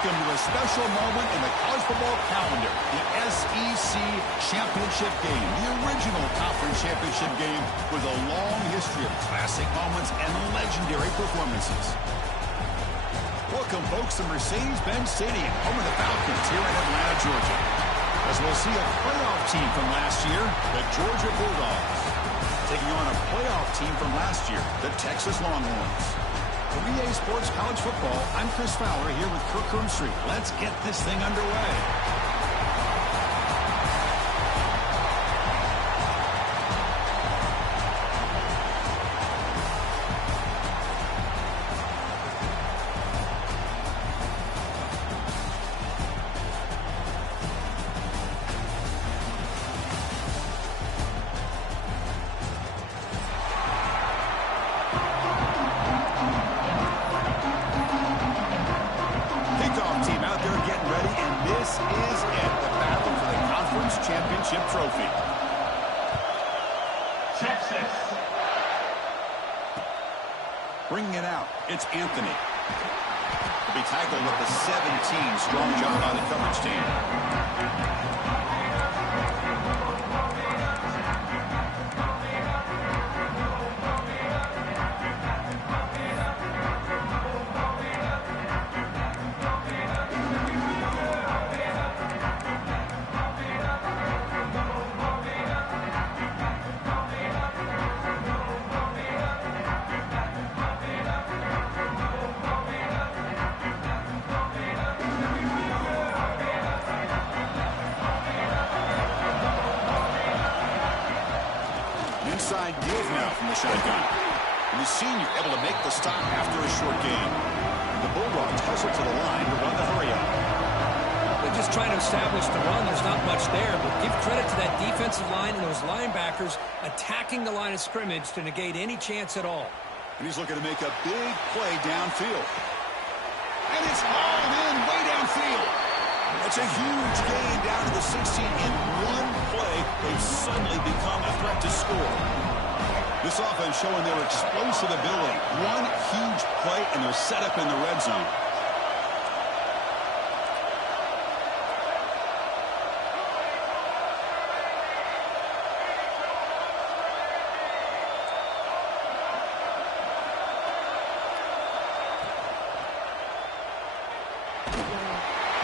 welcome to a special moment in the college football calendar, the SEC Championship game, the original conference championship game with a long history of classic moments and legendary performances. Welcome, folks, to Mercedes-Benz Stadium, home of the Falcons here in Atlanta, Georgia. As we'll see a playoff team from last year, the Georgia Bulldogs, taking on a playoff team from last year, the Texas Longhorns. For EA Sports College Football, I'm Chris Fowler here with Kirk Hermstreet. Let's get this thing underway. Championship trophy. Texas. Bringing it out, it's Anthony. To be tackled with the 17. Strong job by the coverage team. Inside deals now from the shotgun. And the senior able to make the stop after a short gain. The Bulldogs hustle to the line to run the hurry up. They're just trying to establish the run. There's not much there, but give credit to that defensive line and those linebackers attacking the line of scrimmage to negate any chance at all. And he's looking to make a big play downfield. And it's hauled in way downfield. That's a huge gain down to the 16 in one play. They've suddenly become a threat to score. This offense showing their explosive ability. One huge play, and they're set up in the red zone.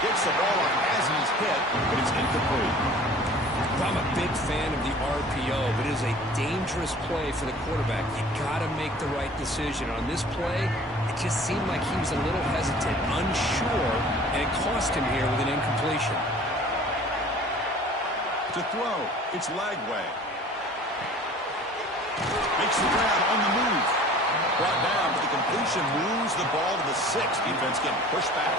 Gets the ball up as he's hit, but it's incomplete. I'm a big fan of the RPO, but it is a dangerous play for the quarterback. You got to make the right decision. On this play, it just seemed like he was a little hesitant, unsure, and it cost him here with an incompletion. To throw, it's Lagway. Makes the grab on the move. Brought down, but the completion moves the ball to the 6. Defense getting pushed back.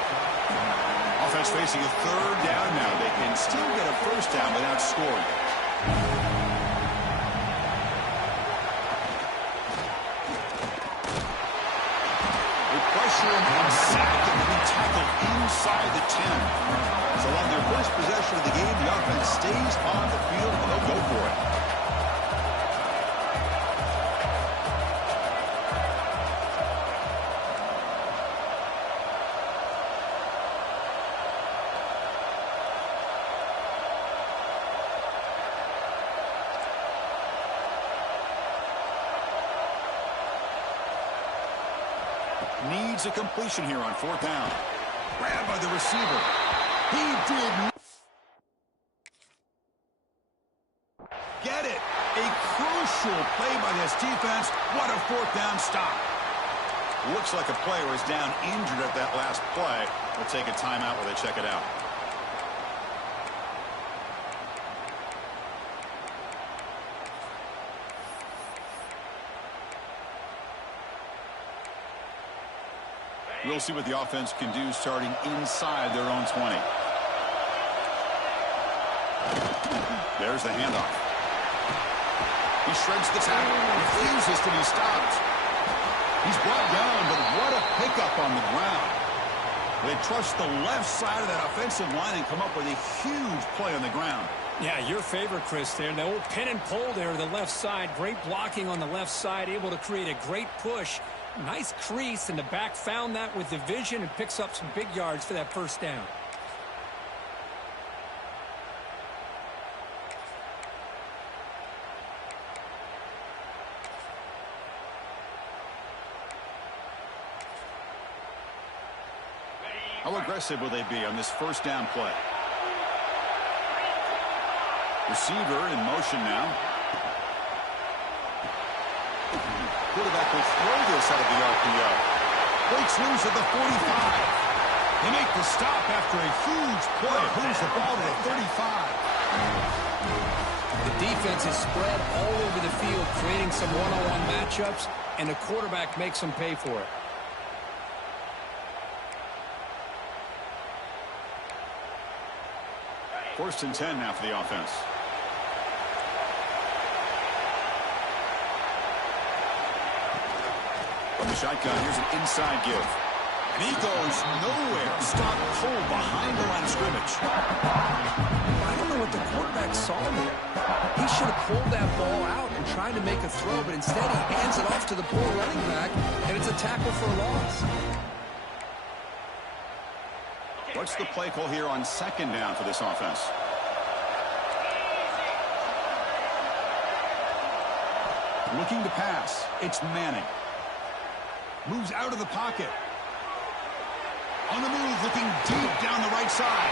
Offense facing a third down now. They can still get a first down without scoring. They pressure him and sack him and be tackled inside the 10. So on their first possession of the game, the offense stays on the field and they'll go for it. Needs a completion here on 4th down. Grabbed by the receiver. He did not get it. A crucial play by this defense. What a 4th down stop. Looks like a player is down injured at that last play. We'll take a timeout while they check it out. We'll see what the offense can do starting inside their own 20. There's the handoff. He shreds the tackle. Refuses to be stopped. He's brought down, but what a pickup on the ground. They trust the left side of that offensive line and come up with a huge play on the ground. Yeah, your favorite, Chris, there. The old pin and pull there to the left side. Great blocking on the left side, able to create a great push Nice crease, and the back found that with the vision and picks up some big yards for that first down. How aggressive will they be on this first down play? Receiver in motion now. Quarterback will throw this out of the RPO. Breaks loose at the 45. They make the stop after a huge play. Moves the ball to the 35. The defense is spread all over the field, creating some one-on-one matchups, and the quarterback makes them pay for it. First and 10 now for the offense. From the shotgun, here's an inside give. And he goes nowhere. Stop cold behind the line of scrimmage. I don't know what the quarterback saw there. He should have pulled that ball out and tried to make a throw, but instead he hands it off to the poor running back, and it's a tackle for a loss. What's the play call here on second down for this offense? Looking to pass. It's Manning. Moves out of the pocket. On the move, looking deep down the right side.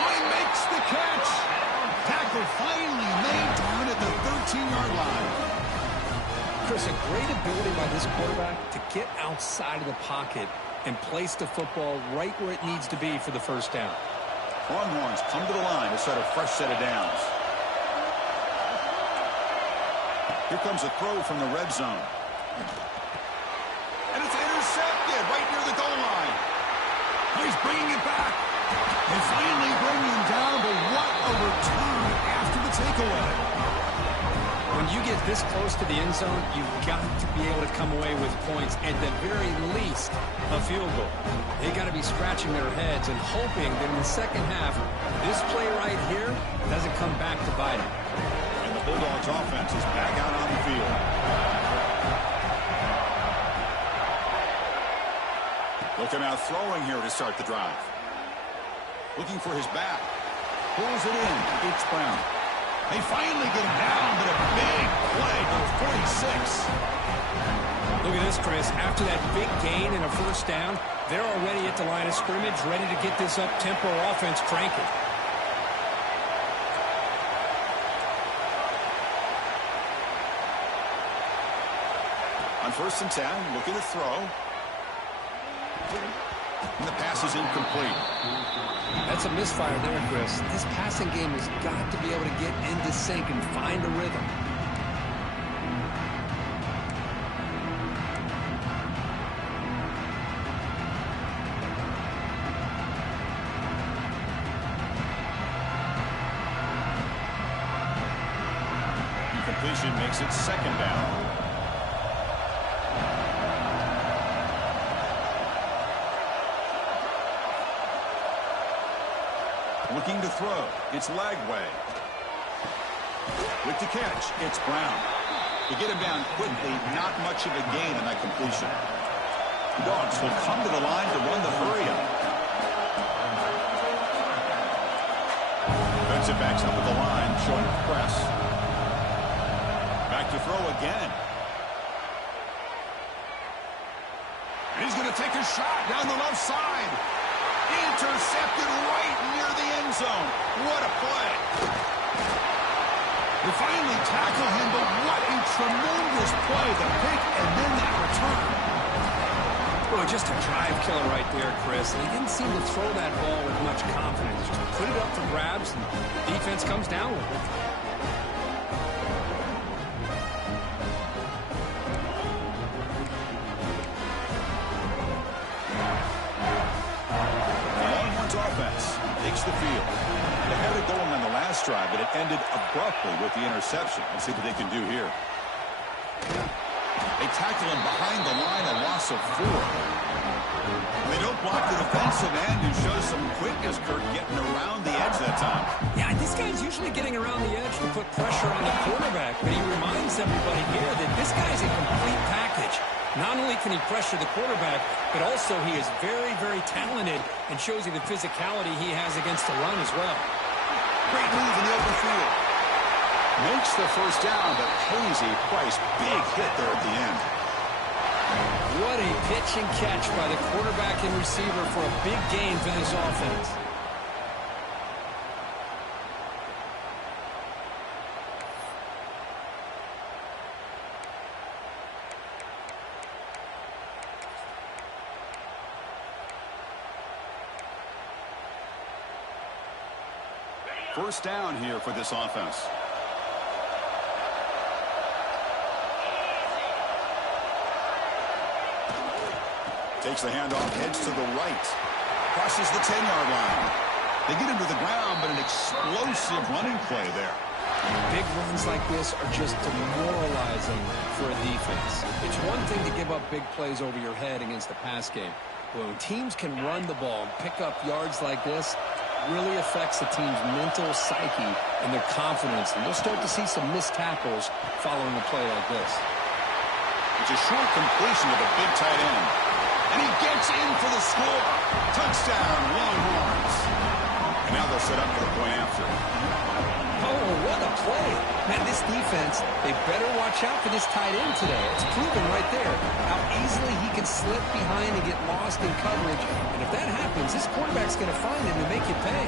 Oh, he makes the catch. Tackle finally made down at the 13-yard line. Chris, a great ability by this quarterback to get outside of the pocket and place the football right where it needs to be for the first down. Longhorns come to the line to start a fresh set of downs. Here comes a throw from the red zone. And it's intercepted right near the goal line. He's bringing it back. They finally bring him down, but what a return after the takeaway. When you get this close to the end zone, you've got to be able to come away with points, at the very least, a field goal. They got to be scratching their heads and hoping that in the second half, this play right here doesn't come back to bite them. And the Bulldogs offense is back out on the field. Looking out throwing here to start the drive. Looking for his back. Pulls it in. It's Brown. They finally get him down, but a big play to 46. Look at this, Chris. After that big gain and a first down, they're already at the line of scrimmage, ready to get this up-tempo offense cranking. On first and 10, looking to throw. And the pass is incomplete. That's a misfire there, Chris. This passing game has got to be able to get into sync and find a rhythm. Incompletion makes it second down. Looking to throw. It's Lagway. With the catch, it's Brown. To get him down quickly, not much of a gain on that completion. Dogs will come to the line to run the hurry-up. Defensive backs up at the line, showing press. Back to throw again. And he's going to take a shot down the left side. Intercepted right near the end zone. What a play. They finally tackle him, but what a tremendous play. The pick and then that return. Well, just a drive killer right there, Chris. And he didn't seem to throw that ball with much confidence. Just put it up for grabs, and the defense comes down with it. Takes the field. They had it going on the last drive, but it ended abruptly with the interception. Let's see what they can do here. They tackle him behind the line, a loss of 4. They don't block the defensive end, who shows some quickness, Kurt, getting around the edge that time. Yeah, this guy's usually getting around the edge to put pressure on the quarterback, but he reminds everybody here that this guy's a complete package. Not only can he pressure the quarterback, but also he is very, very talented and shows you the physicality he has against the run as well. Great move in the open field. Makes the first down, but pays a price. Big hit there at the end. What a pitch and catch by the quarterback and receiver for a big gain for this offense. First down here for this offense. Takes the handoff, heads to the right. Crosses the 10-yard line. They get him to the ground, but an explosive running play there. Big runs like this are just demoralizing for a defense. It's one thing to give up big plays over your head against the pass game. But when teams can run the ball and pick up yards like this, really affects the team's mental psyche and their confidence. And you'll start to see some missed tackles following a play like this. It's a short completion of a big tight end. And he gets in for the score. Touchdown, Longhorns. And now they'll set up for the point after. Oh, what a play. Man, this defense, they better watch out for this tight end today. It's proven right there how easily he can slip behind and get lost in coverage. And if that happens, this quarterback's going to find him and make you pay.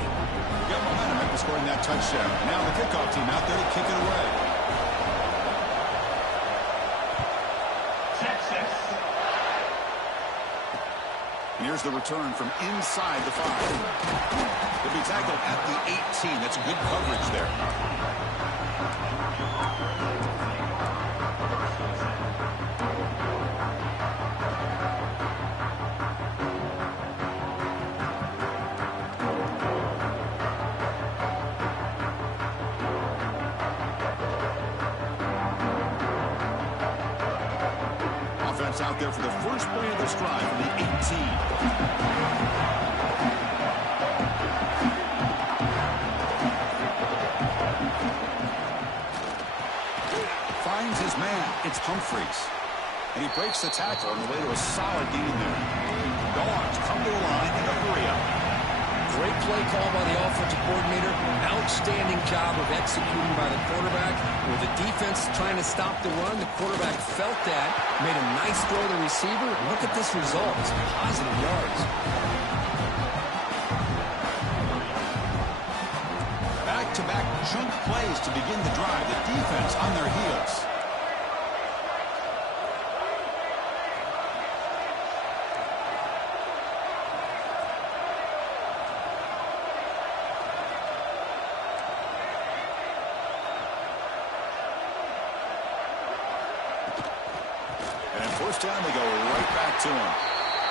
Got momentum after scoring that touchdown. Now the kickoff team out there to kick it away. And here's the return from inside the 5. He'll be tackled at the 18. That's good coverage there. Offense out there for the first play of this drive from the 18. Finds his man. It's Humphreys. And he breaks the tackle on the way to a solid gain there. Dogs come to the line in a hurry-up. Great play call by the offensive coordinator. Outstanding job of executing by the quarterback. With the defense trying to stop the run, the quarterback felt that, made a nice throw to the receiver. Look at this result. It's positive yards. Back-to-back chunk plays to begin the drive. The defense on their heels. First down, they go right back to him.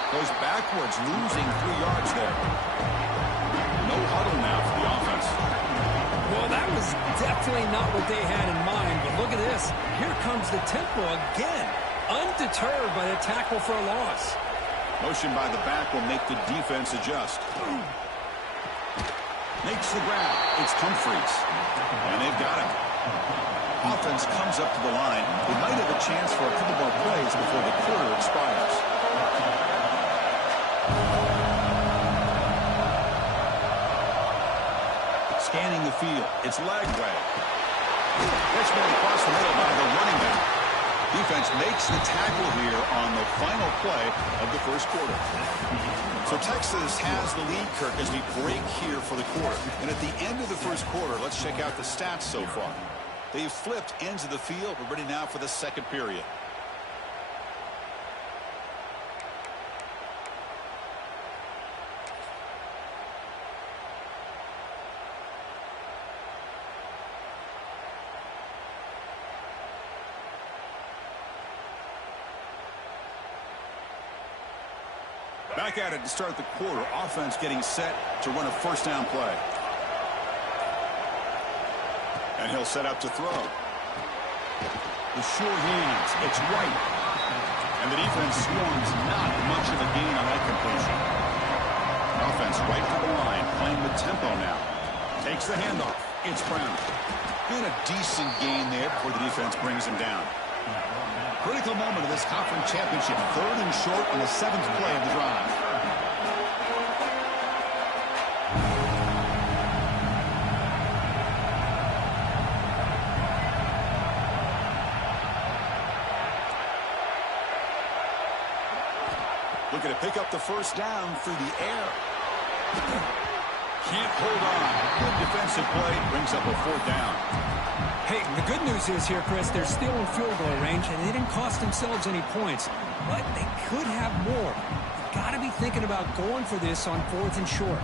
Goes backwards, losing 3 yards there. No huddle now for the offense. Well, that was definitely not what they had in mind, but look at this. Here comes the tempo again, undeterred by the tackle for a loss. Motion by the back will make the defense adjust. Makes the grab. It's Humphreys. And they've got him. Offense comes up to the line. We might have a chance for a couple more plays before the quarter expires. Scanning the field. It's leg drag. Catch made across the middle by the running back. Defense makes the tackle here on the final play of the first quarter. So Texas has the lead, Kirk, as we break here for the quarter. And at the end of the first quarter, let's check out the stats so far. They've flipped ends of the field. We're ready now for the second period. Back at it to start the quarter. Offense getting set to run a first down play. And he'll set up to throw. The sure hands. It's right. And the defense swarms. Not much of a gain on that completion. Offense right to the line. Playing with tempo now. Takes the handoff. It's Brown. And a decent gain there before the defense brings him down. Critical moment of this conference championship. 3rd and short on the 7th play of the drive. Looking to pick up the first down through the air. Can't hold on. Good defensive play. Brings up a 4th down. Hey, the good news is here, Chris, they're still in field goal range, and they didn't cost themselves any points. But they could have more. You've got to be thinking about going for this on 4th and short.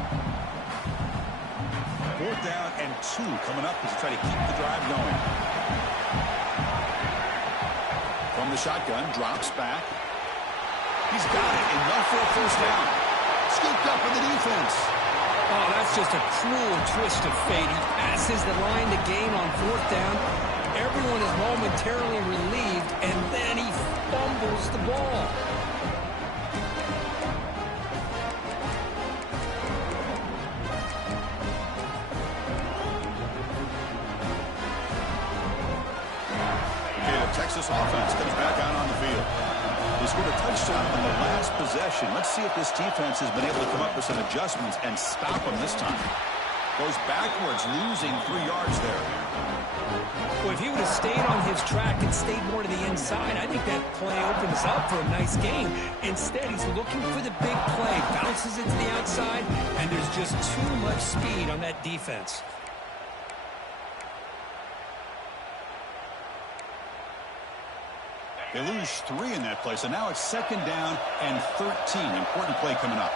4th down and 2 coming up as they try to keep the drive going. From the shotgun, drops back. He's got it, enough for a first down. Scooped up with the defense. Oh, that's just a cruel twist of fate. He passes the line to gain on 4th down. Everyone is momentarily relieved, and then he fumbles the ball. Okay, the Texas offense comes back out on the field. They scored a touchdown on the last possession. Let's see if this defense has been able to come up with some adjustments and stop them this time. Goes backwards, losing 3 yards there. Well, if he would have stayed on his track and stayed more to the inside, I think that play opens up for a nice game. Instead, he's looking for the big play, bounces it to the outside, and there's just too much speed on that defense. They lose 3 in that play, so now it's 2nd down and 13. Important play coming up.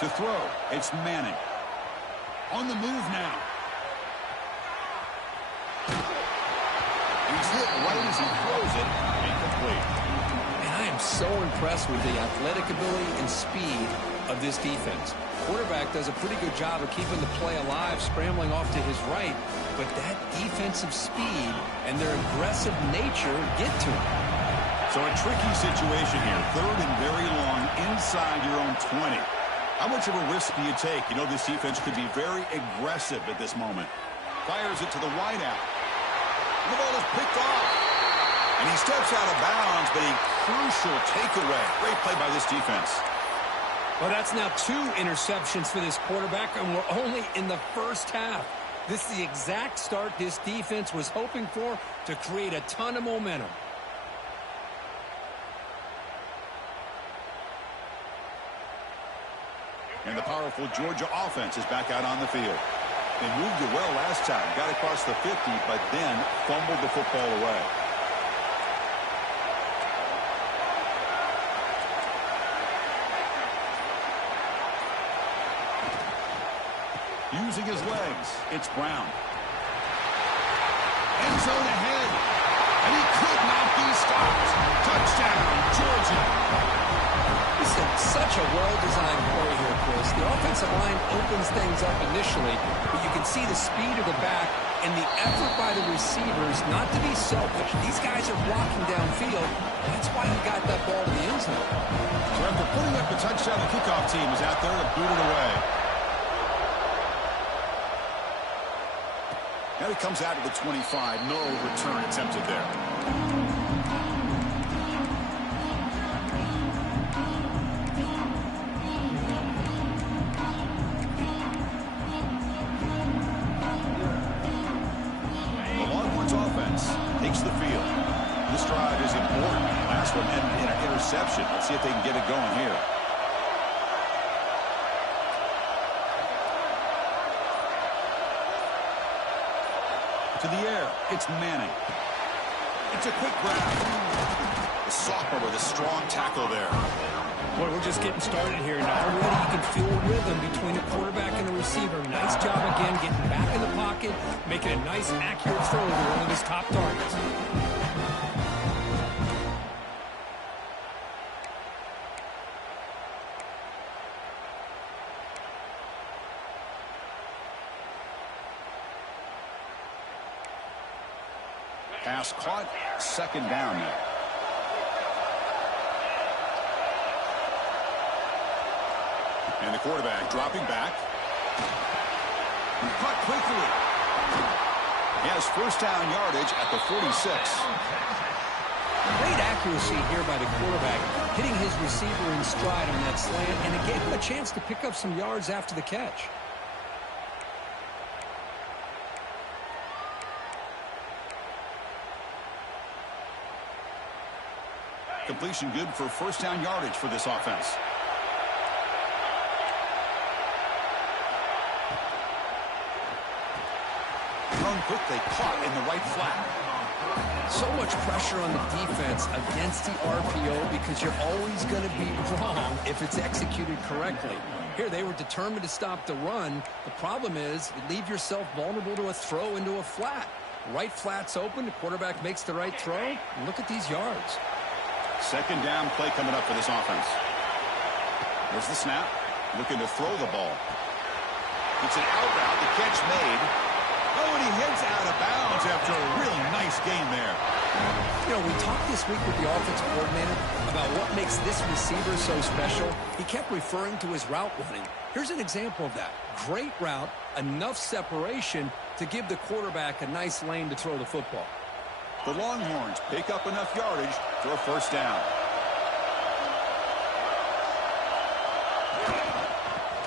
To throw, it's Manning. On the move now. He's hit right as he throws it. Incomplete. And I am so impressed with the athletic ability and speed of this defense. Quarterback does a pretty good job of keeping the play alive, scrambling off to his right, but that defensive speed and their aggressive nature get to him. So a tricky situation here. 3rd and very long inside your own 20. How much of a risk do you take? You know this defense could be very aggressive at this moment. Fires it to the wideout. The ball is picked off. And he steps out of bounds, but a crucial takeaway. Great play by this defense. Well, that's now 2 interceptions for this quarterback, and we're only in the first half. This is the exact start this defense was hoping for to create a ton of momentum. And the powerful Georgia offense is back out on the field. They moved it well last time, got across the 50, but then fumbled the football away. Using his legs, it's Brown. End zone ahead, and he could not be stopped. Touchdown, Georgia. This is such a well-designed play here, Chris. The offensive line opens things up initially, but you can see the speed of the back and the effort by the receivers not to be selfish. These guys are blocking downfield. That's why he got that ball to the end zone. So after putting up the touchdown, the kickoff team is out there to boot it away. Now he comes out of the 25. No return attempted there. Takes the field. This drive is important. Last one ended in an interception. Let's see if they can get it going here. To the air. It's Manning. It's a quick grab. The sophomore with a strong tackle there. Boy, we're just getting started here. Now already you can feel a rhythm between a quarterback and a receiver. Nice job again getting back in the pocket, making a nice accurate throw to one of his top targets. Pass caught, 2nd down now. And the quarterback dropping back. Cut quickly. He has first down yardage at the 46. Great accuracy here by the quarterback, hitting his receiver in stride on that slant, and it gave him a chance to pick up some yards after the catch. Completion good for first down yardage for this offense. Thrown quickly, caught in the right flat. So much pressure on the defense against the RPO because you're always going to be wrong if it's executed correctly. Here, they were determined to stop the run. The problem is you leave yourself vulnerable to a throw into a flat. Right flat's open. The quarterback makes the right throw. And look at these yards. Second down play coming up for this offense. There's the snap. Looking to throw the ball. It's an out route. The catch made. Oh, and he heads out of bounds after a real nice gain there. You know, we talked this week with the offensive coordinator about what makes this receiver so special. He kept referring to his route running. Here's an example of that. Great route, enough separation to give the quarterback a nice lane to throw the football. The Longhorns pick up enough yardage for a first down.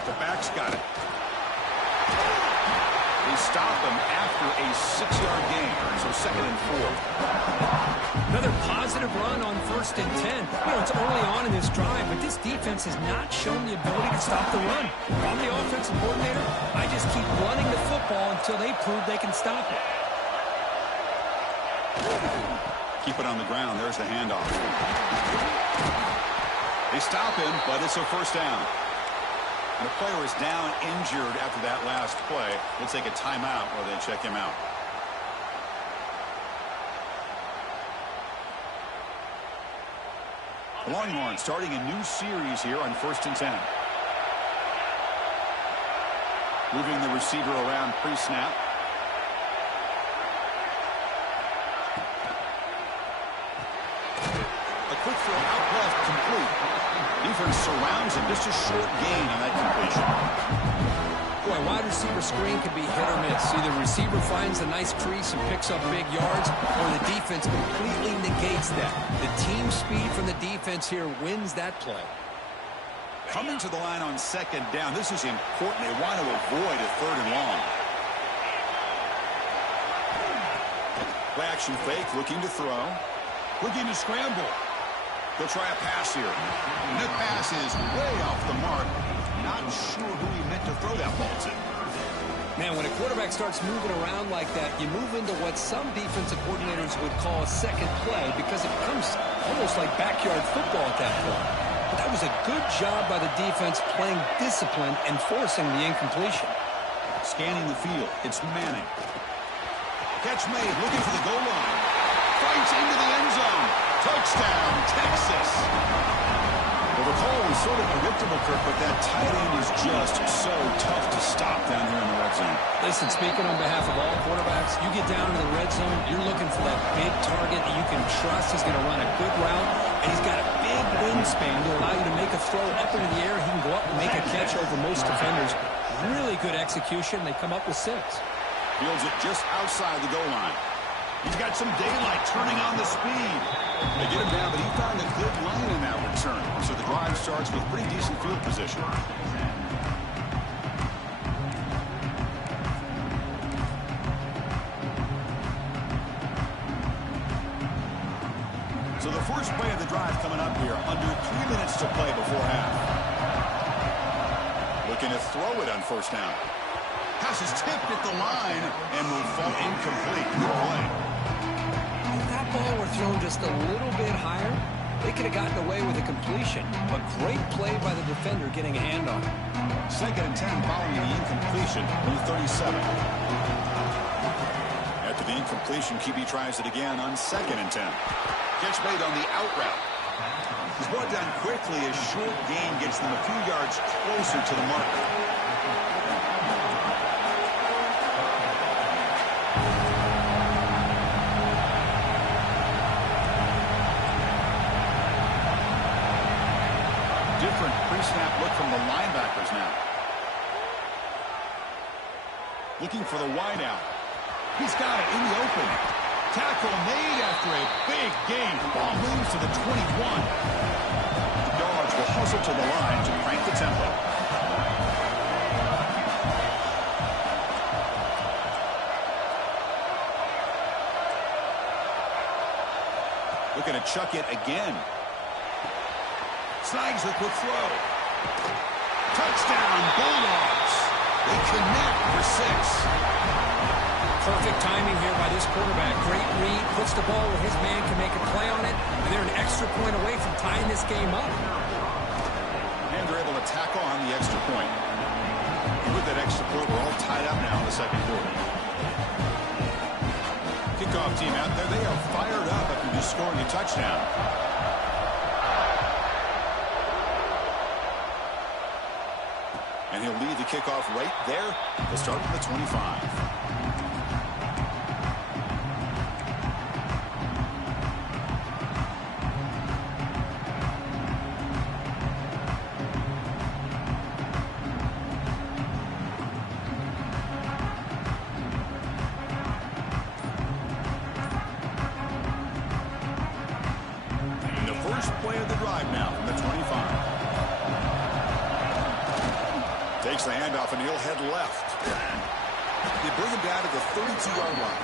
The back's got it. They stop him after a 6-yard gain, so second and 4. Another positive run on first and 10. You know, it's early on in this drive, but this defense has not shown the ability to stop the run. If I'm the offensive coordinator, I just keep running the football until they prove they can stop it. Keep it on the ground. There's the handoff. They stop him, but it's a first down. And the player is down injured after that last play. We'll take a timeout while they check him out. The Longhorns starting a new series here on first and 10. Moving the receiver around pre-snap. A quick throw out left, complete. Defense surrounds him. Just a short gain on that completion. Boy, wide receiver screen can be hit or miss. Either receiver finds a nice crease and picks up big yards, or the defense completely negates that. The team speed from the defense here wins that play. Coming to the line on second down. This is important. They want to avoid a third and long. Play action fake, looking to throw. Looking to scramble. They'll try a pass here. And that pass is way off the mark. Not sure who he meant to throw that ball to. Man, when a quarterback starts moving around like that, you move into what some defensive coordinators would call a second play because it becomes almost like backyard football at that point. But that was a good job by the defense playing discipline and forcing the incompletion. Scanning the field. It's Manning. Catch made. Looking for the goal line. Fights into the end zone. Touchdown, Texas. Well, the call was sort of predictable, Kirk, but that tight end is just so tough to stop down here in the red zone. Listen, speaking on behalf of all quarterbacks, you get down to the red zone, you're looking for that big target that you can trust is going to run a good route, and he's got a big wingspan to allow you to make a throw up into the air. He can go up and make a catch over most defenders. Really good execution. They come up with 6. Fields it just outside the goal line. He's got some daylight turning on the speed. They get him down, but he found a good lane in that return. So the drive starts with pretty decent field position. So the first play of the drive coming up here. Under 3 minutes to play before half. Looking to throw it on first down. Pass is tipped at the line and will fall incomplete. Good play. If that ball were thrown just a little bit higher, they could have gotten away with a completion. A great play by the defender getting a hand on it. Second and 10 following the incompletion from the 37. After the incompletion, QB tries it again on second and 10. Catch made on the out route. He's brought down quickly. A short gain gets them a few yards closer to the marker. snap look from the linebackers now. Looking for the wideout. He's got it in the open. Tackle made after a big gain. Ball moves to the 21. The guards will hustle to the line to crank the tempo. Looking to chuck it again. Snags the quick throw. Touchdown, Bulldogs. They connect for 6. Perfect timing here by this quarterback. Great read, puts the ball where his man can make a play on it, and they're an extra point away from tying this game up. And they're able to tackle on the extra point. And with that extra point, we're all tied up now in the second quarter. Kickoff team out there, they are fired up after just scoring a touchdown. And he'll lead the kickoff right there. They'll start from the 25. Play of the drive now from the 25. Takes the handoff and he'll head left. They bring him down to the 32-yard line.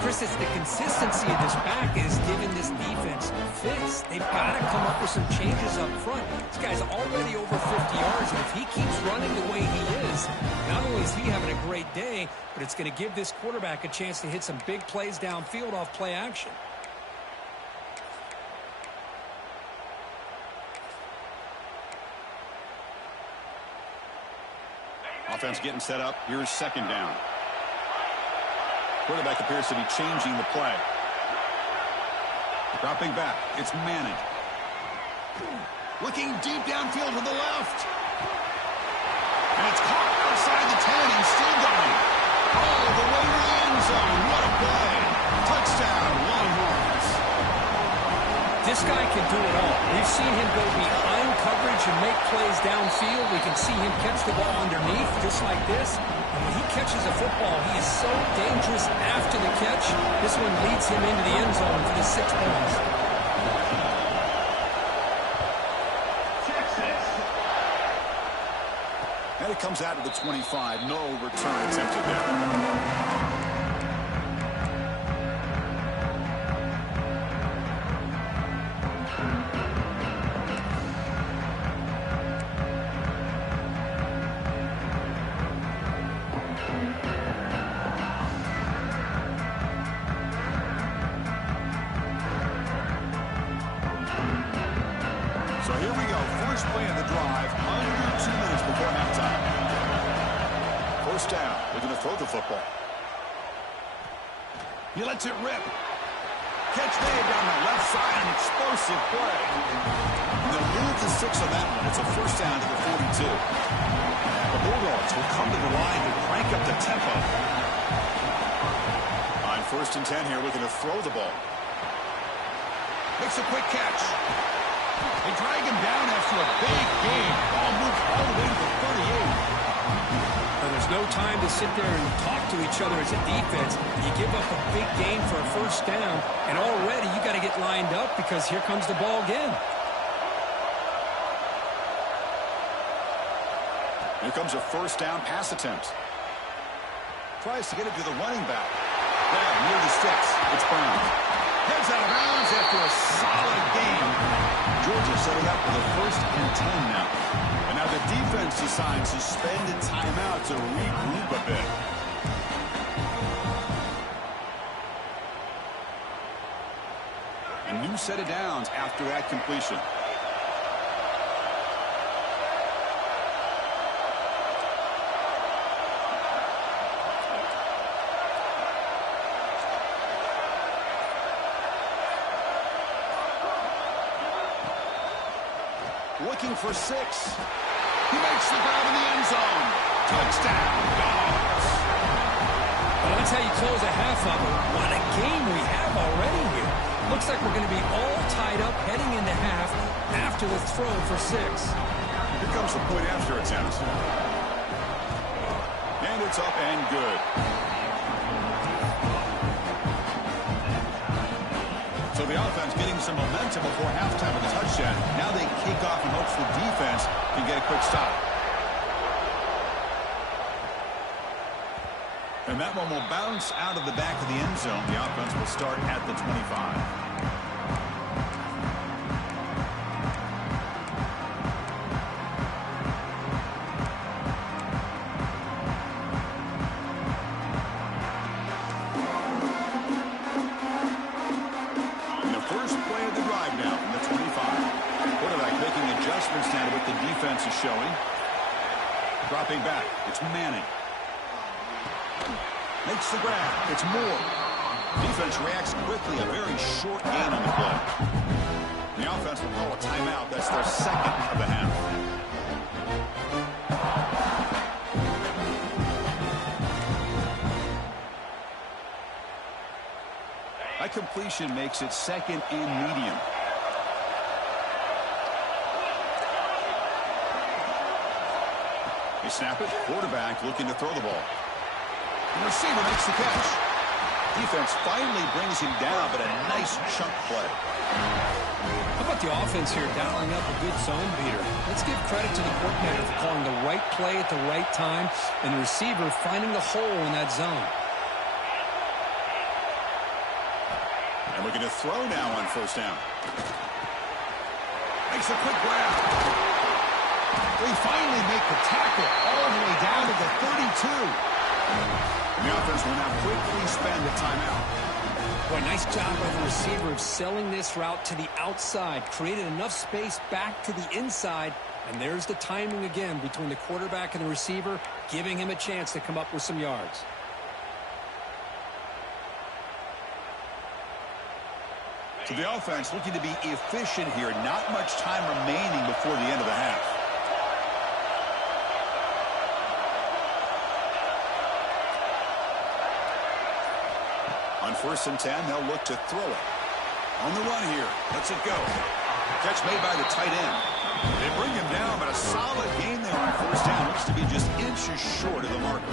Chris, it's the consistency of this back is giving this defense fits. They've got to come up with some changes up front. This guy's already over 50 yards, and if he keeps running the way he is, not only is he having a great day, but it's going to give this quarterback a chance to hit some big plays downfield off play action. Offense getting set up. Here's second down. Quarterback appears to be changing the play. Dropping back. It's Manning. Looking deep downfield to the left. And it's caught outside the 10 and still going. All the way to the end zone. What a play. Touchdown, Longhorns. This guy can do it all. We've seen him go behind coverage and make plays downfield. We can see him catch the ball underneath, just like this. And when he catches a football, he is so dangerous after the catch. This one leads him into the end zone for the 6 points. And it comes out to the 25. No return attempted there. So here we go. First play of the drive. Under 2 minutes before halftime. First down. They're going to throw the football. He lets it rip. Catch made down the left side. An explosive play. And they'll move to 6 on that one. It's a first down to the 42. The Bulldogs will come to the line to crank up the tempo. On first and 10 here, looking to throw the ball. Makes a quick catch. They drag him down after a big gain. Ball moves all the way to the 38. Well, there's no time to sit there and talk to each other as a defense. You give up a big gain for a first down, and already you got to get lined up because here comes the ball again. Here comes a first down pass attempt. Tries to get it to the running back. There, near the sticks. It's Brown. Heads out of bounds after a solid game. Georgia set it up for the first and 10 now. And now the defense decides to spend a timeout to regroup a bit. A new set of downs after that completion. Looking for 6. He makes the grab in the end zone. Touchdown, Dogs. Well, that's how you close a half of it. What a game we have already here. Looks like we're going to be all tied up heading into half. after the throw for 6. Here comes the point after attempt. And it's up and good. So the offense getting some momentum before halftime with a touchdown. Now they kick off in hopes the defense can get a quick stop. And that one will bounce out of the back of the end zone. The offense will start at the 25. Now what the defense is showing. Dropping back. It's Manning. Makes the grab. It's Moore. Defense reacts quickly. A very short gain on the play. The offense will call a timeout. That's their second of the half. That completion makes it second and medium. They snap it. Quarterback looking to throw the ball. The receiver makes the catch. Defense finally brings him down, but a nice chunk play. How about the offense here dialing up a good zone beater? Let's give credit to the coordinator for calling the right play at the right time and the receiver finding the hole in that zone. And looking to throw now on first down. Makes a quick grab. They finally make the tackle all the way down to the 32. The offense will now quickly spend a timeout. Boy, nice job by the receiver of selling this route to the outside. Created enough space back to the inside. And there's the timing again between the quarterback and the receiver, giving him a chance to come up with some yards. So the offense looking to be efficient here. Not much time remaining before the end of the half. On 1st and 10, they'll look to throw it. On the run here. Lets it go. Catch made by the tight end. They bring him down, but a solid gain there on first down. Looks to be just inches short of the marker.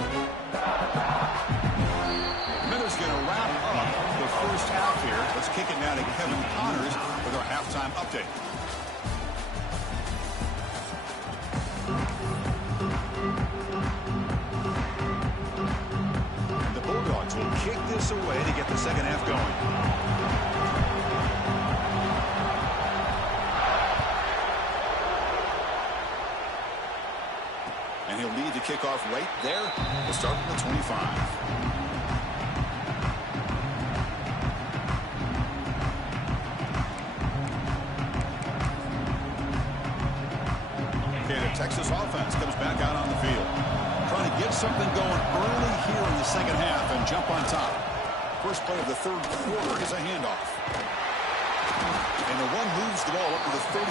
Miller's going to wrap up the first half here. Let's kick it now to Kevin Connors with our halftime update. Will kick this away to get the second half going. And he'll lead the kickoff right there. We'll start from the 25. Okay, the Texas offense comes back out on the field. Trying to get something going early here in the second half and jump on top. First play of the third quarter is a handoff. And the one moves the ball up to the 33.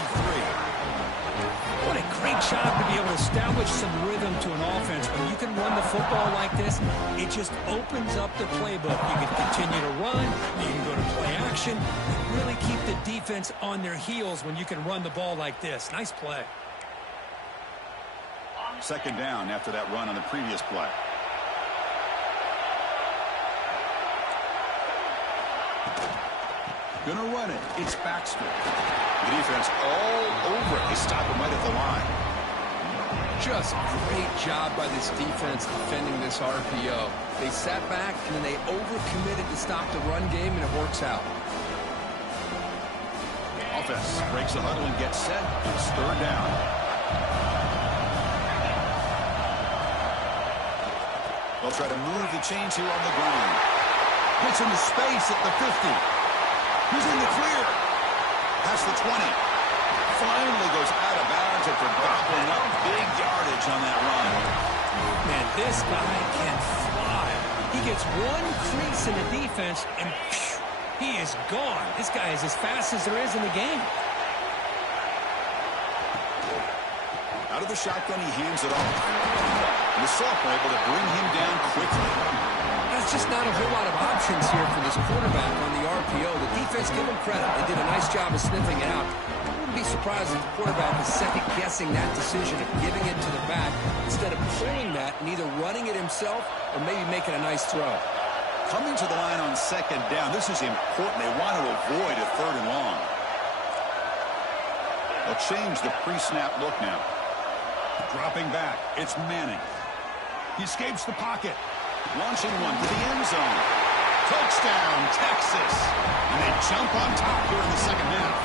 What a great job to be able to establish some rhythm to an offense. When you can run the football like this, it just opens up the playbook. You can continue to run, you can go to play action, and really keep the defense on their heels when you can run the ball like this. Nice play. Second down after that run on the previous play. Gonna run it. It's Baxter. The defense all over it. They stop him right at the line. Just great job by this defense defending this RPO. They sat back and then they overcommitted to stop the run game, and it works out. Offense breaks the huddle and gets set. It's third down. They'll try to move the chains here on the ground. Hits into space at the 50. He's in the clear. Past the 20. Finally goes out of bounds after gobbling up big yardage on that run. Man, this guy can fly. He gets one crease in the defense, and phew, he is gone. This guy is as fast as there is in the game. Out of the shotgun, he hands it off. The sophomore able to bring him down quickly. As there's just not a whole lot of options here for this quarterback on the RPO. The defense, give them credit. They did a nice job of sniffing it out. I wouldn't be surprised if the quarterback is second-guessing that decision of giving it to the back instead of pulling that and either running it himself or maybe making a nice throw. Coming to the line on second down, this is important. They want to avoid a third and long. They'll change the pre-snap look now. Dropping back, it's Manning. He escapes the pocket. Launching one to the end zone. Touchdown, Texas. And they jump on top here in the second half.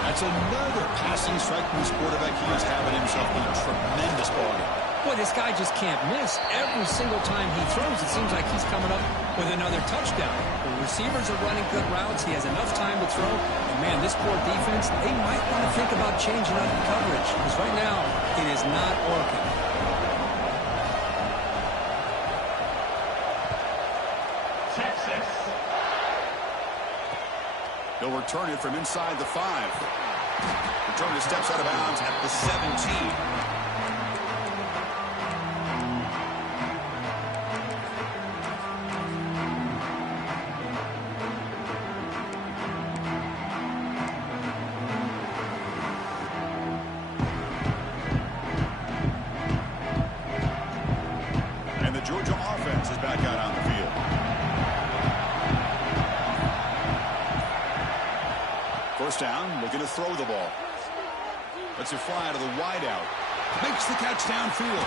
That's another passing strike from this quarterback. He is having himself a tremendous ball game. Boy, this guy just can't miss. Every single time he throws, it seems like he's coming up with another touchdown. The receivers are running good routes. He has enough time to throw. And, man, this poor defense, they might want to think about changing up the coverage. Because right now, it is not working. Texas. They'll return it from inside the 5. Returner steps out of bounds at the 17. First down, looking to throw the ball. Lets it fly out of the wideout. Makes the catch downfield.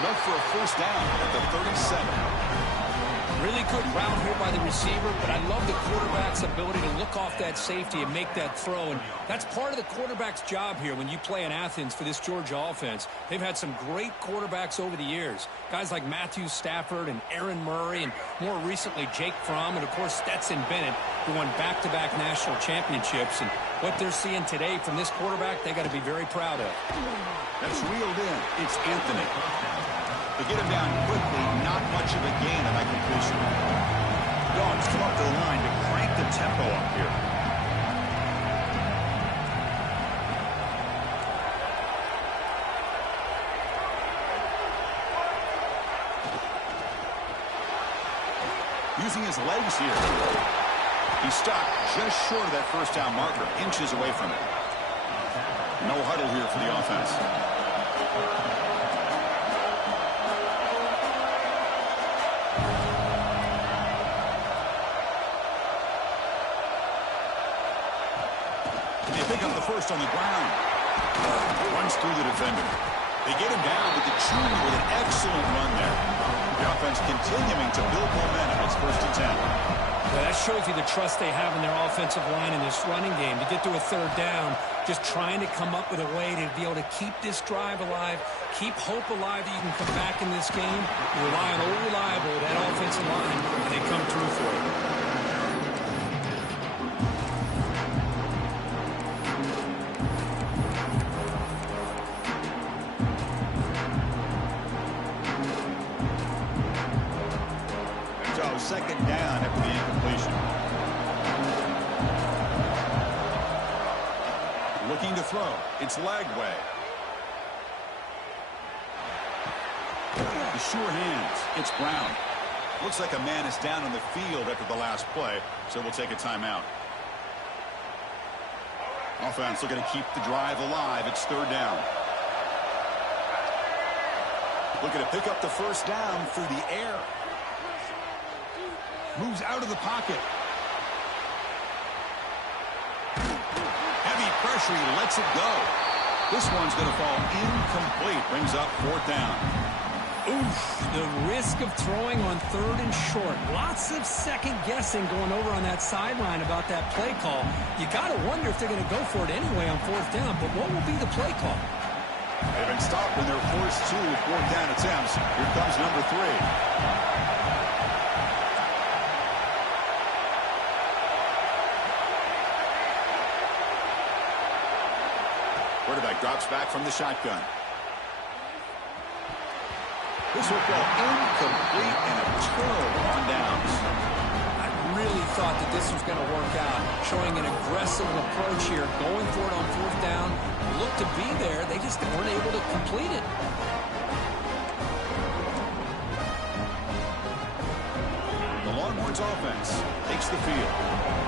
Enough for a first down at the 37. Really good route here by the receiver, but I love the quarterback's ability to look off that safety and make that throw. And that's part of the quarterback's job here when you play in Athens for this Georgia offense. They've had some great quarterbacks over the years. Guys like Matthew Stafford and Aaron Murray and more recently Jake Fromm and, of course, Stetson Bennett, who won back-to-back national championships. And what they're seeing today from this quarterback, they got to be very proud of. That's reeled in. It's Anthony. They get him down quickly, not much of a gain on that completion. Dogs come up to the line to crank the tempo up here. Using his legs here. He stopped just short of that first down marker, inches away from it. No huddle here for the offense. First on the ground. Runs through the defender. They get him down with the Junior with an excellent run there. The offense continuing to build momentum. It's first and 10. Well, that shows you the trust they have in their offensive line in this running game. To get to a third down, just trying to come up with a way to be able to keep this drive alive, keep hope alive that you can come back in this game. You rely on old reliable, that offensive line, and they come through for you. Second down after the incompletion. Looking to throw. It's Lagway. The sure hands. It's Brown. Looks like a man is down on the field after the last play, so we'll take a timeout. Offense looking to keep the drive alive. It's third down. Looking to pick up the first down through the air. Moves out of the pocket. Heavy pressure. He lets it go. This one's going to fall incomplete. Brings up fourth down. Oof. The risk of throwing on third and short. Lots of second guessing going over on that sideline about that play call. You got to wonder if they're going to go for it anyway on fourth down. But what will be the play call? They've been stopped in their first 2 fourth down attempts. Here comes number 3. Quarterback drops back from the shotgun. This will go incomplete and a turnover on downs. I really thought that this was going to work out. Showing an aggressive approach here, going for it on fourth down. Looked to be there. They just weren't able to complete it. Longhorns offense takes the field.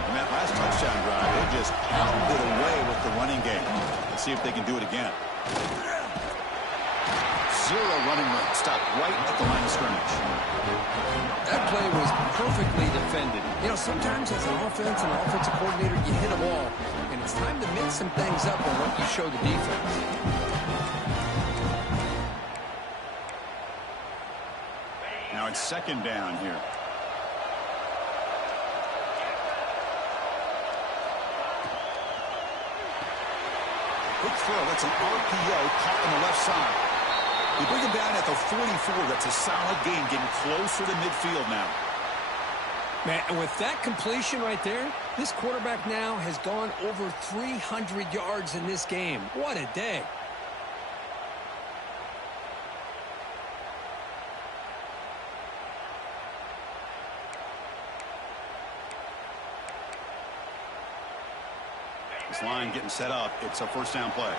And that last touchdown drive, they just pounded away with the running game. Let's see if they can do it again. Zero running room. Stopped right at the line of scrimmage. That play was perfectly defended. You know, sometimes as an offense and offensive coordinator, you hit a ball, and it's time to mix some things up on what you show the defense. Now it's second down here. Quick throw. That's an RPO caught on the left side. You bring him down at the 44. That's a solid game, getting closer to midfield now. Man, and with that completion right there, this quarterback now has gone over 300 yards in this game. What a day. This line getting set up. It's a first down play.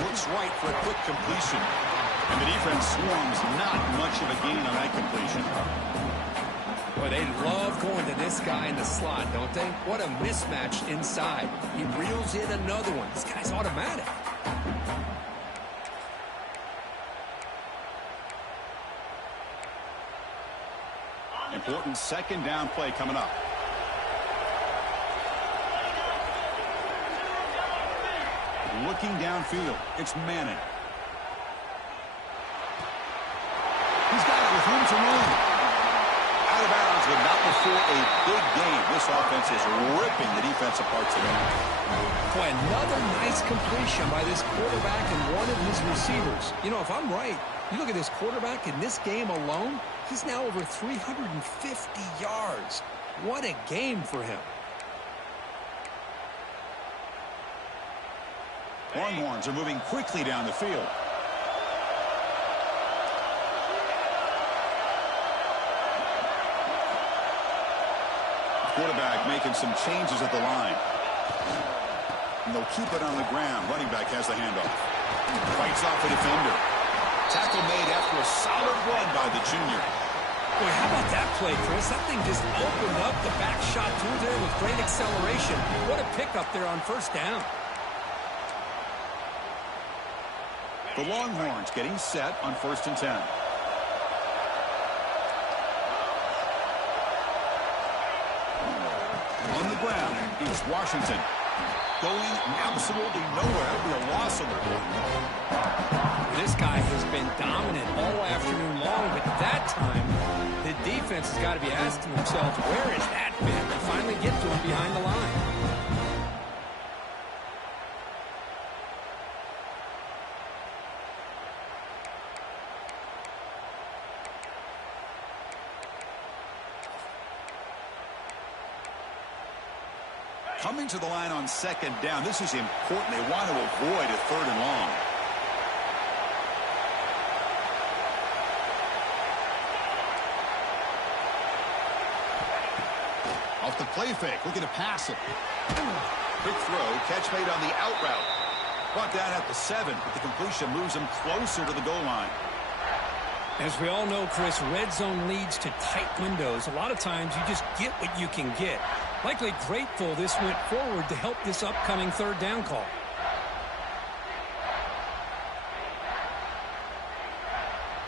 Looks right for a quick completion. And the defense swarms not much of a gain on that completion. Boy, they love going to this guy in the slot, don't they? What a mismatch inside. He reels in another one. This guy's automatic. Important second down play coming up. Looking downfield. It's Manning. He's got it with room to run. Out of bounds, but not before a big game. This offense is ripping the defense apart today. Boy, another nice completion by this quarterback and one of his receivers. You know, if I'm right, you look at this quarterback in this game alone, he's now over 350 yards. What a game for him. Longhorns are moving quickly down the field. Quarterback making some changes at the line. And they'll keep it on the ground. Running back has the handoff. Fights off a defender. Tackle made after a solid run by the junior. Boy, how about that play, Chris? That thing just opened up the back shot through there with great acceleration. What a pickup there on first down. The Longhorns getting set on 1st and 10. On the ground is Washington. Going absolutely nowhere. That'll be a loss on the board. This guy has been dominant all afternoon long, but that time, the defense has got to be asking themselves, where is that bit? They finally get to him behind the line. Coming to the line on second down. This is important. They want to avoid a 3rd and long. Off the play fake. Looking to pass it. Quick throw. Catch made on the out route. Brought down at the 7. But the completion moves him closer to the goal line. As we all know, Chris, red zone leads to tight windows. A lot of times you just get what you can get. Likely grateful this went forward to help this upcoming 3rd down call.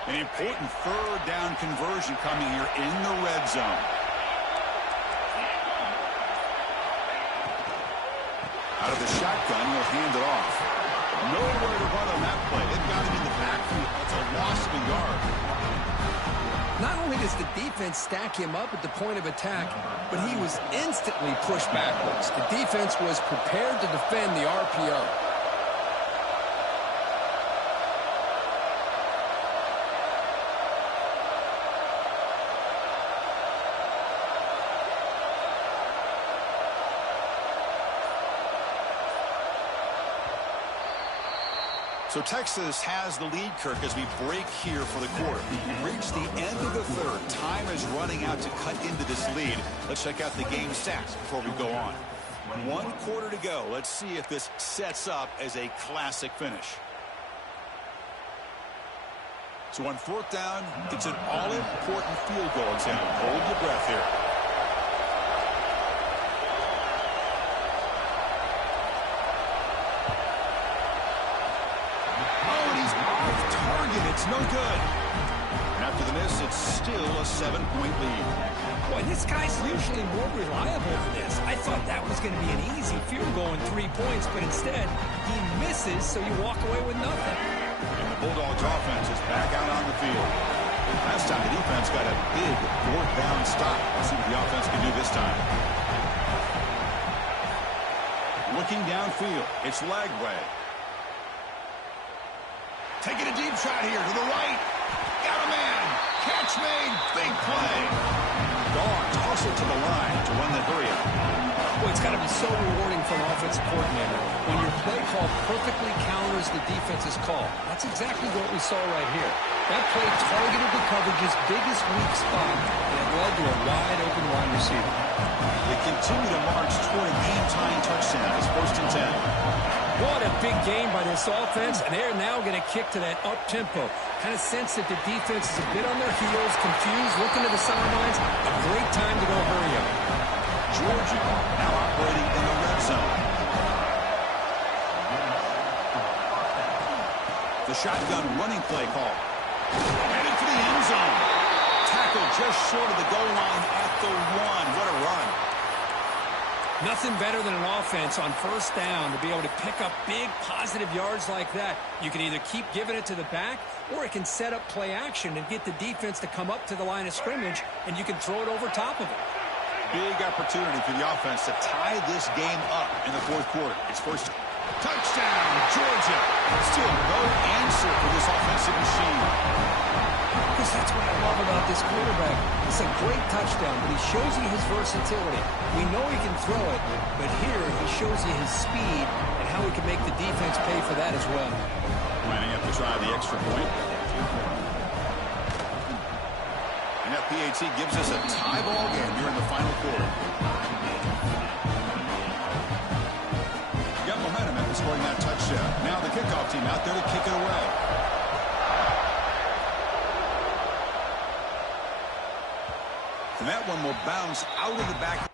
An important 3rd down conversion coming here in the red zone. Out of the shotgun, he'll hand it off. Nowhere to run on that play. They've got him in the backfield. That's a loss of a yard. Not only does the defense stack him up at the point of attack, but he was instantly pushed backwards. The defense was prepared to defend the RPO. So Texas has the lead, Kirk, as we break here for the quarter. We reach the end of the 3rd. Time is running out to cut into this lead. Let's check out the game stats before we go on. 1 quarter to go. Let's see if this sets up as a classic finish. So on fourth down, it's an all-important field goal attempt. Hold your breath here. Oh, and he's off target. It's no good. And after the miss, it's still a 7-point lead. Boy, this guy's usually more reliable than this. I thought that was going to be an easy field goal in 3 points, but instead, he misses, so you walk away with nothing. And the Bulldogs offense is back out on the field. Last time the defense got a big fourth down stop. Let's see what the offense can do this time. Looking downfield, it's Lagway. Taking a deep shot here to the right. Got a man. Catch made. Big play. Dog toss it to the line to run the hurry up. Boy, it's got to be so rewarding for an offensive coordinator when your play call perfectly counters the defense's call. That's exactly what we saw right here. That play targeted the coverage's biggest weak spot, and it led to a wide-open wide receiver. They continue to march toward a game-tying touchdown. It's 1st and 10. What a big game by this offense, and they're now going to kick to that up-tempo. Kind of sense that the defense is a bit on their heels, confused, looking to the sidelines. A great time to go hurry up. Georgia now operating in the red zone. The shotgun running play call. Headed for the end zone. Tackle just short of the goal line at the 1. What a run. Nothing better than an offense on first down to be able to pick up big positive yards like that. You can either keep giving it to the back, or it can set up play action and get the defense to come up to the line of scrimmage, and you can throw it over top of it. Big opportunity for the offense to tie this game up in the fourth quarter. It's first touchdown, Georgia. Still no answer for this offensive machine. Because that's what I love about this quarterback. It's a great touchdown, but he shows you his versatility. We know he can throw it, but here he shows you his speed and how he can make the defense pay for that as well. Lining up to try the extra point. And that PAT gives us a tie ball game here in the final quarter. Got momentum after scoring that touchdown. Now the kickoff team out there to kick it away. And that one will bounce out of the back.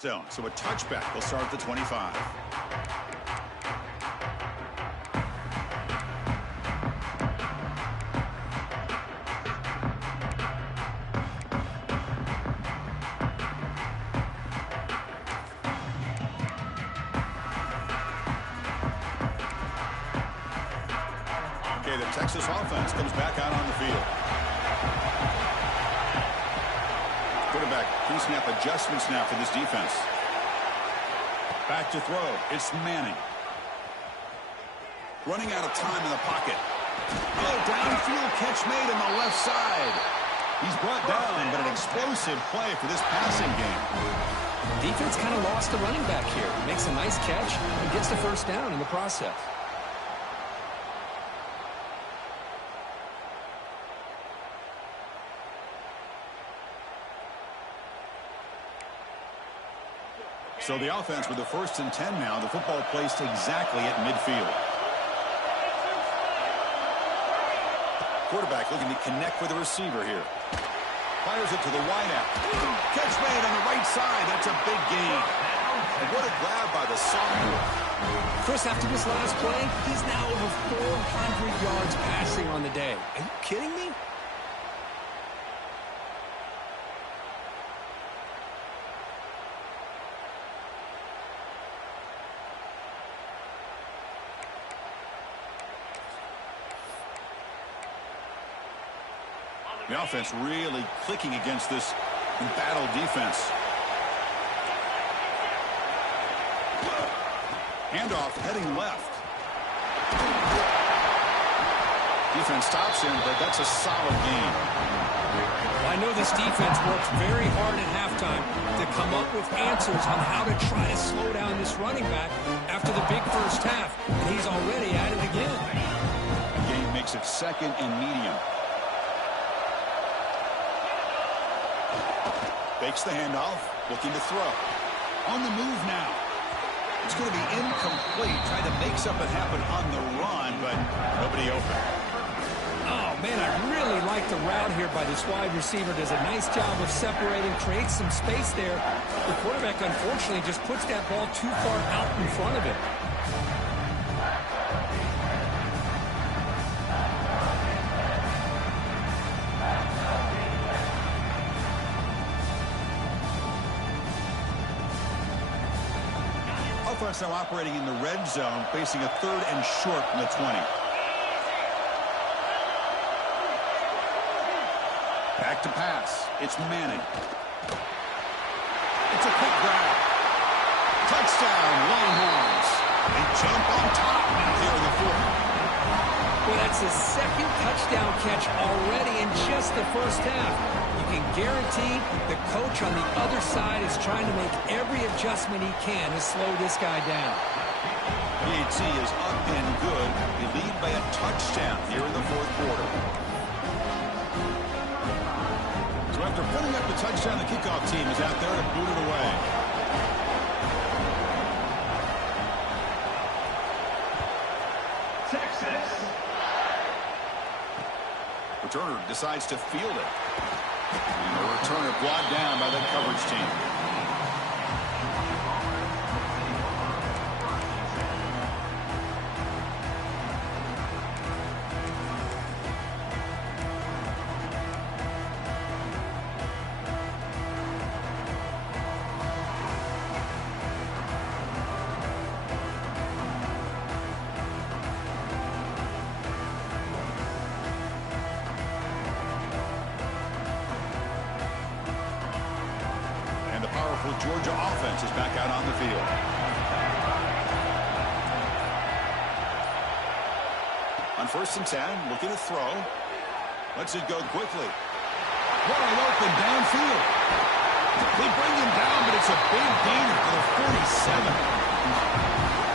zone. So a touchback will start at the 25. Okay, the Texas offense comes back out on the field. Quarterback pre-snap adjustments now for this defense. Back to throw. It's Manning. Running out of time in the pocket. Oh, downfield catch made on the left side. He's brought down, but an explosive play for this passing game. Defense kind of lost the running back here. Makes a nice catch and gets the first down in the process. So the offense with the 1st and 10 now. The football placed exactly at midfield. Quarterback looking to connect with the receiver here. Fires it to the wideout. Catch made on the right side. That's a big gain. And what a grab by the sophomore. Chris, after this last play, he's now over 400 yards passing on the day. Are you kidding me? The offense really clicking against this embattled defense. Handoff heading left. Defense stops him, but that's a solid gain. I know this defense worked very hard at halftime to come up with answers on how to try to slow down this running back after the big first half. And he's already at it again. The game makes it 2nd and medium. Fakes the handoff, looking to throw. On the move now. It's going to be incomplete, trying to make something happen on the run, but nobody open. Oh, man, I really like the route here by this wide receiver. Does a nice job of separating, creates some space there. The quarterback, unfortunately, just puts that ball too far out in front of him. Offense now operating in the red zone, facing a 3rd and short from the 20. Back to pass. It's Manning. It's a quick grab. Touchdown, Longhorns. They jump on top here in the 4th. Well, that's his 2nd touchdown catch already in just the first half. You can guarantee the coach on the other side is trying to make every adjustment he can to slow this guy down. PAT is up and good. They lead by a touchdown here in the 4th quarter. So after putting up the touchdown, the kickoff team is out there to boot it away. Returner decides to field it. And the returner brought down by the coverage team. Georgia offense is back out on the field. On 1st and 10, looking to throw. Lets it go quickly. Wide open downfield. They bring him down, but it's a big gainer for the 47.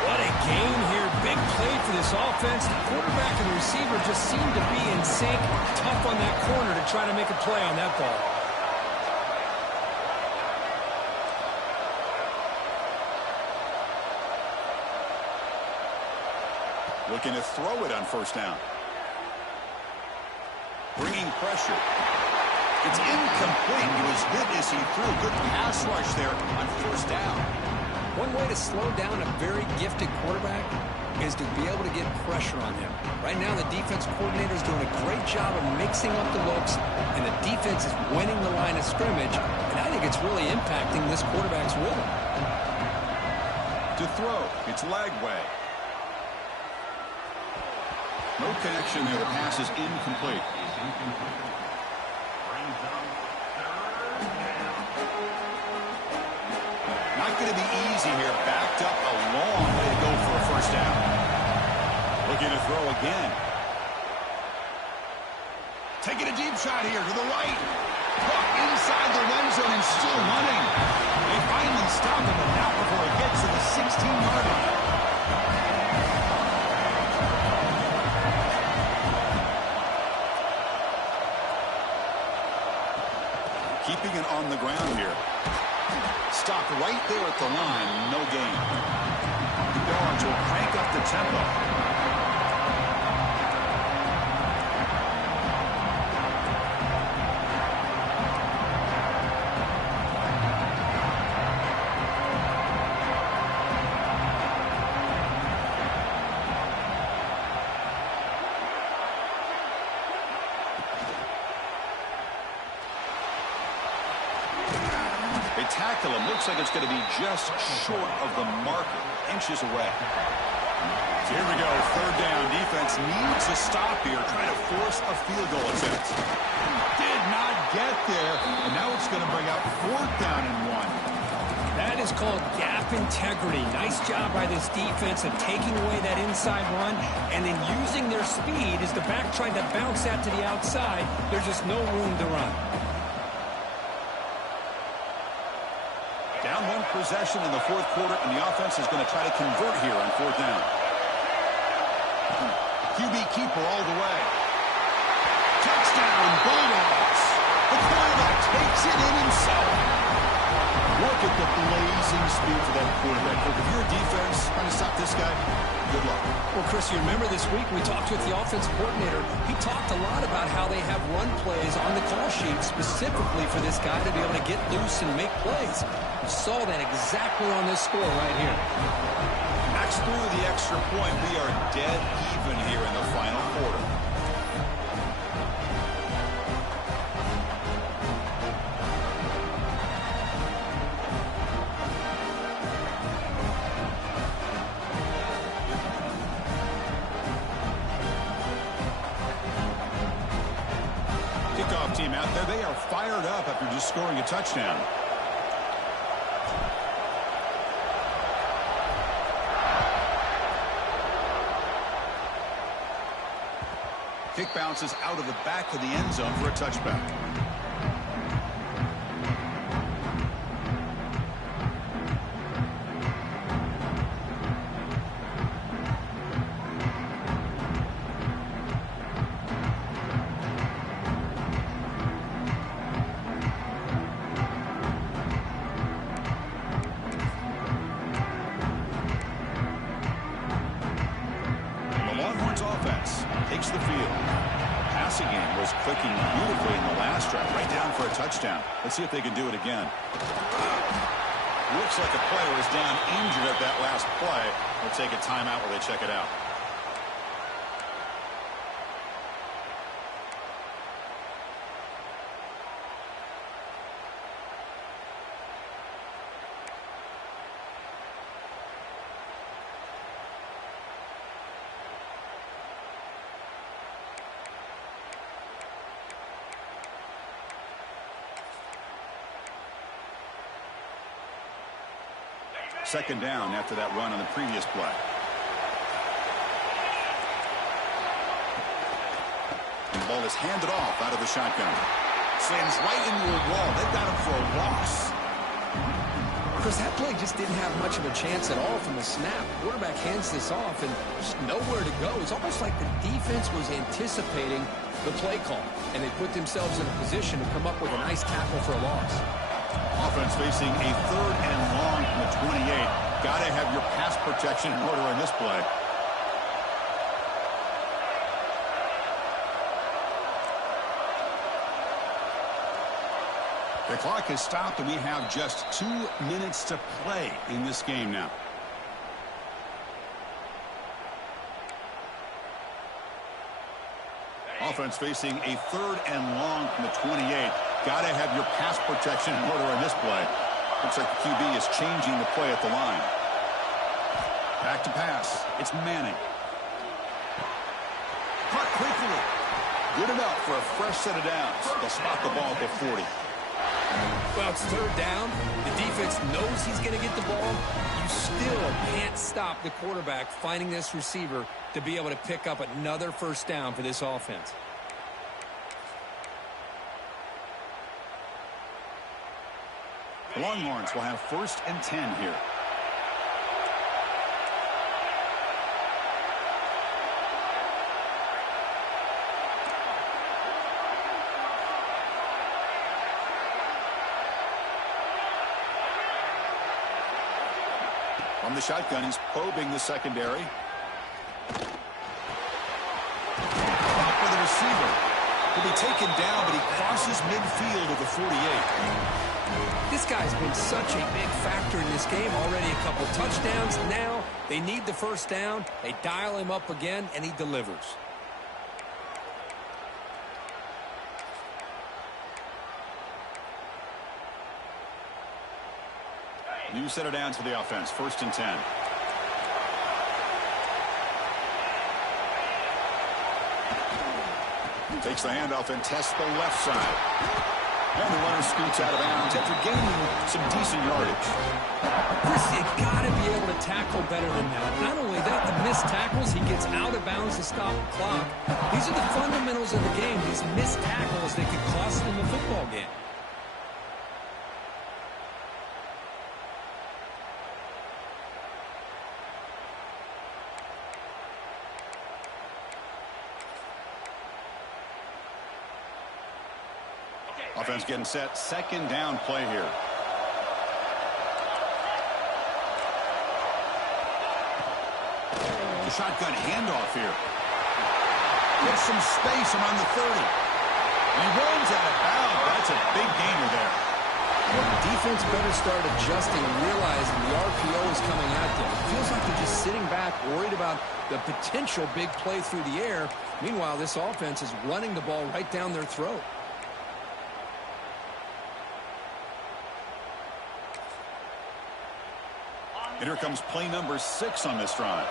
What a gain here. Big play for this offense. The quarterback and the receiver just seem to be in sync. Tough on that corner to try to make a play on that ball. Looking to throw it on 1st down. Bringing pressure. It's incomplete. He was hit as he threw. Good pass rush there on first down. One way to slow down a very gifted quarterback is to be able to get pressure on him. Right now, the defense coordinator is doing a great job of mixing up the looks, and the defense is winning the line of scrimmage, and I think it's really impacting this quarterback's rhythm. To throw, it's Lagway. No connection there. The pass is incomplete. Not going to be easy here. Backed up a long way to go for a first down. Looking to throw again. Taking a deep shot here to the right. Caught inside the red zone and still running. They finally stop him, but not before it gets to the 16-yard line. Keeping it on the ground here. Stopped right there at the line. No gain. The Dogs will crank up the tempo. Tackle him. Looks like it's going to be just short of the marker. Inches away. Here we go. Third down. Defense needs a stop here. Trying to force a field goal attempt. Did not get there. And now it's going to bring out fourth down and 1. That is called gap integrity. Nice job by this defense of taking away that inside run and then using their speed as the back tried to bounce that to the outside. There's just no room to run. Down one possession in the fourth quarter, and the offense is going to try to convert here on fourth down. QB keeper all the way. Touchdown, Bulldogs. The quarterback takes it in himself. Look at the blazing speed for that quarterback. Look, if you're a defense trying to stop this guy, good luck. Well, Chris, you remember this week we talked with the offensive coordinator. He talked a lot about how they have run plays on the call sheet specifically for this guy to be able to get loose and make plays. We saw that exactly on this score right here. Max through the extra point. We are dead even here in the final quarter. Kickoff team out there. They are fired up after just scoring a touchdown. Kick bounces out of the back of the end zone for a touchback. The Longhorns offense takes the field. Passing game was clicking beautifully in the last drive, right down for a touchdown. Let's see if they can do it again. Looks like a player is down injured at that last play. They'll take a timeout while they check it out. Second down after that run on the previous play. And the ball is handed off out of the shotgun. Slams right into a wall. They've got him for a loss. Chris, that play just didn't have much of a chance at all from the snap. Quarterback hands this off and just nowhere to go. It's almost like the defense was anticipating the play call, and they put themselves in a position to come up with a nice tackle for a loss. Offense facing a third and long from the 28. Got to have your pass protection in order on this play. The clock has stopped, and we have just 2 minutes to play in this game now. Offense facing a 3rd and long from the 28. Got to have your pass protection in order on this play. Looks like the QB is changing the play at the line. Back to pass. It's Manning. Caught quickly. Good enough for a fresh set of downs. They'll spot the ball at the 40. Well, it's 3rd down. The defense knows he's going to get the ball. You still can't stop the quarterback finding this receiver to be able to pick up another 1st down for this offense. The Longhorns will have 1st and 10 here. From the shotgun, he's probing the secondary. Back for the receiver. He'll be taken down, but he crosses midfield of the 48. This guy's been such a big factor in this game. Already a couple touchdowns. Now they need the 1st down. They dial him up again, and he delivers. New set of downs for the offense. 1st and 10. Takes the handoff and tests the left side. And the runner scoots out of bounds after gaining some decent yardage. Chris, you got to be able to tackle better than that. Not only that, the missed tackles, he gets out of bounds to stop the clock. These are the fundamentals of the game. These missed tackles that could cost them the football game. Offense getting set. 2nd down play here. The shotgun handoff here. Gets some space around the 30. He runs out of bounds. That's a big gainer there. Well, the defense better start adjusting and realizing the RPO is coming at them. It feels like they're just sitting back, worried about the potential big play through the air. Meanwhile, this offense is running the ball right down their throat. And here comes play number 6 on this drive.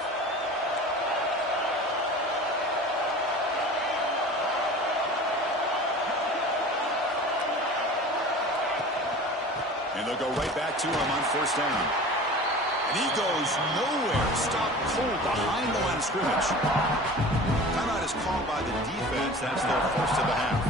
And they'll go right back to him on 1st down. And he goes nowhere. Stopped cold behind the line of scrimmage. Timeout is called by the defense. That's their 1st of the half.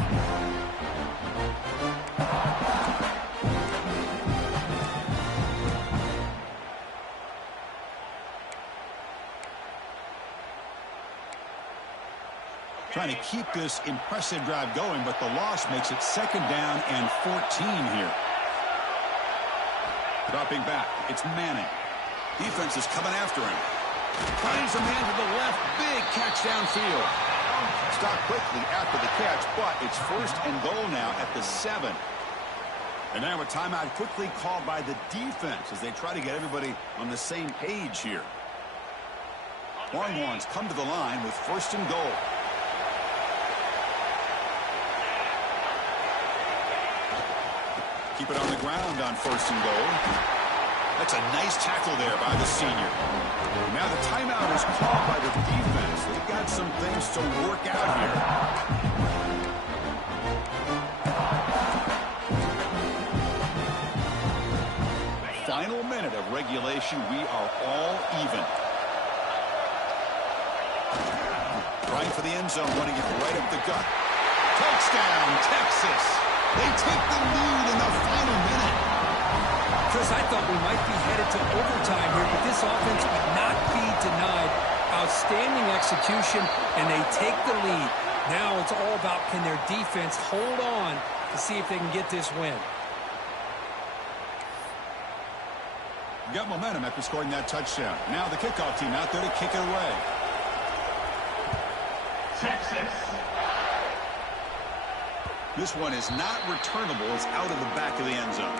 Trying to keep this impressive drive going, but the loss makes it 2nd down and 14 here. Dropping back, it's Manning. Defense is coming after him. Finds a man to the left, big catch downfield. Stopped quickly after the catch, but it's 1st and goal now at the 7. And now a timeout quickly called by the defense as they try to get everybody on the same page here. Longhorns come to the line with 1st and goal. Keep it on the ground on 1st and goal. That's a nice tackle there by the senior. Now the timeout is called by the defense. They've got some things to work out here. Final minute of regulation. We are all even. Trying for the end zone, running it right up the gut. Touchdown, Texas. They take the lead in the final minute. Chris, I thought we might be headed to overtime here, but this offense would not be denied. Outstanding execution, and they take the lead. Now it's all about can their defense hold on to see if they can get this win. Got momentum after scoring that touchdown. Now the kickoff team out there to kick it away. Texas. This one is not returnable. It's out of the back of the end zone.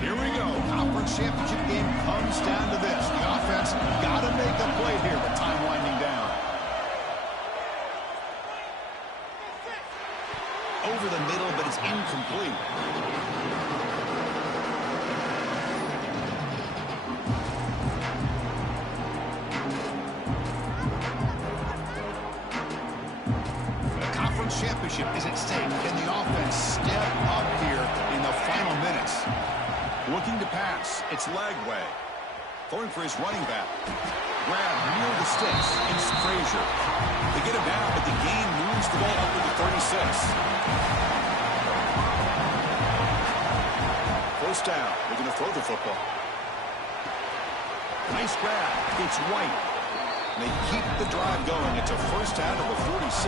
Here we go. Conference championship game comes down to this. The offense got to make a play here with time winding down. Over the middle, but it's incomplete. The conference championship is at stake. Can the offense step up here in the final minutes? Looking to pass. It's Lagway. Throwing for his running back. Grab near the sticks. It's Frazier. They get him down, but the gain moves the ball up to the 36. First down. They're going to throw the football. Nice grab. It's White. And they keep the drive going. It's a first down to the 46.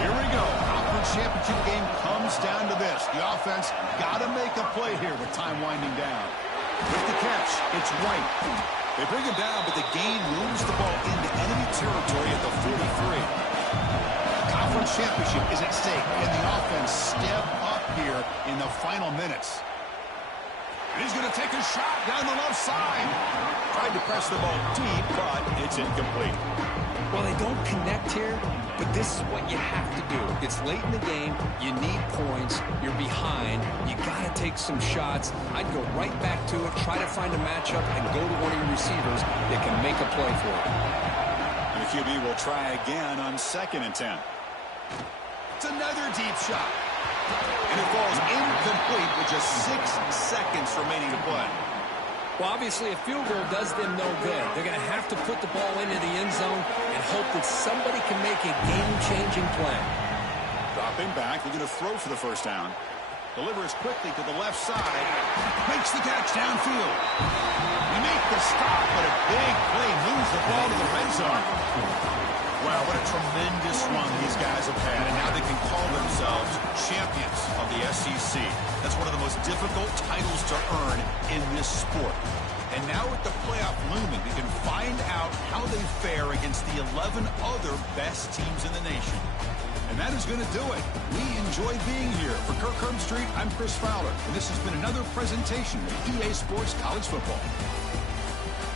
Here we go. Conference championship game comes down to this. The offense got to make a play here with time winding down. With the catch, it's White. They bring him down, but the gain moves the ball into enemy territory at the 43. Conference championship is at stake. Can the offense step up here in the final minutes? He's going to take a shot down the left side. Tried to press the ball deep, but it's incomplete. Well, they don't connect here, but this is what you have to do. It's late in the game. You need points. You're behind. You got to take some shots. I'd go right back to it, try to find a matchup, and go to one of your receivers that can make a play for you. And the QB will try again on 2nd and 10. It's another deep shot. And it falls incomplete with just 6 seconds remaining to play. Well, obviously, a field goal does them no good. They're going to have to put the ball into the end zone and hope that somebody can make a game-changing play. Dropping back, they're going to throw for the first down. Delivers quickly to the left side. Makes the catch downfield. We make the stop, but a big play moves the ball to the red zone. Wow, what a tremendous run these guys have had, and now they can call themselves champions of the SEC. That's one of the most difficult titles to earn in this sport. And now with the playoff looming, we can find out how they fare against the 11 other best teams in the nation. And that is going to do it. We enjoyed being here. For Kirk Street, I'm Chris Fowler, and this has been another presentation of EA Sports College Football.